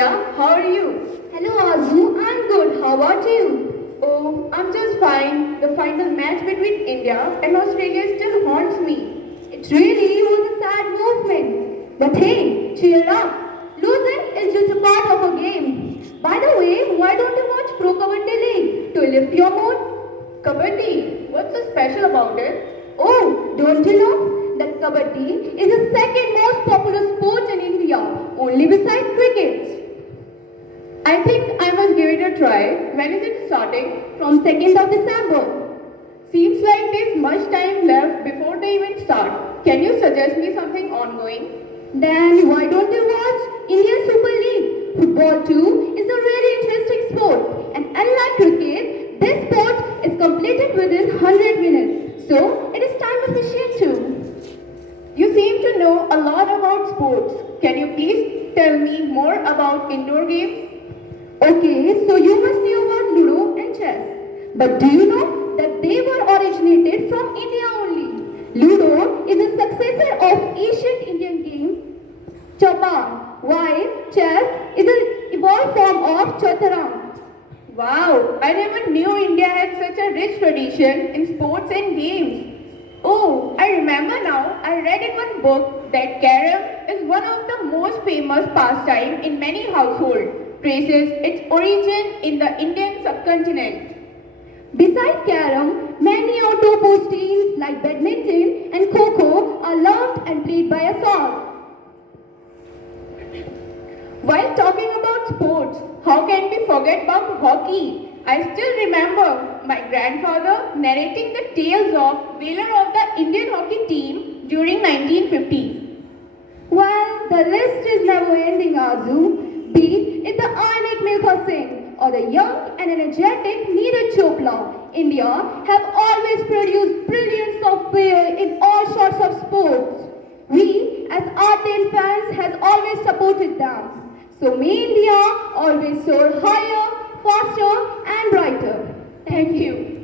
Divya, how are you? Hello Azu, I'm good. How about you? Oh, I'm just fine. The final match between India and Australia still haunts me. It really was a sad movement. But hey, cheer up. Losing is just a part of a game. By the way, why don't you watch Pro Kabaddi League to lift your mood? Kabaddi, what's so special about it? Oh, don't you know that Kabaddi is the second most popular sport in India, only beside cricket. I think I must give it a try. When is it starting? From 2nd of December. Seems like there's much time left before the event starts. Can you suggest me something ongoing? Then why don't you watch Indian Super League? Football too is a really interesting sport, and unlike cricket, this sport is completed within 100 minutes, so it is time efficient too. You seem to know a lot about sports. Can you please tell me more about indoor games? Okay, so you must know about Ludo and chess. But do you know that they were originated from India only? Ludo is a successor of ancient Indian game Chapan, while chess is an evolved form of Chaturanga. Wow, I never knew India had such a rich tradition in sports and games. Oh, I remember now, I read in one book that carom is one of the most famous pastime in many households, traces its origin in the Indian subcontinent. Besides carom, many outdoor sports games like badminton and kho are loved and played by us all. While talking about sports, how can we forget about hockey? I still remember my grandfather narrating the tales of Whaler of the Indian hockey team during 1950s. Well, the list is never ending, Azu. Be it the Ionic Milkha Singh or the young and energetic Neeraj Chopra, India have always produced brilliance of players in all sorts of sports. We, as ardent fans, has always supported them. So may India always soar higher, faster and brighter. Thank you.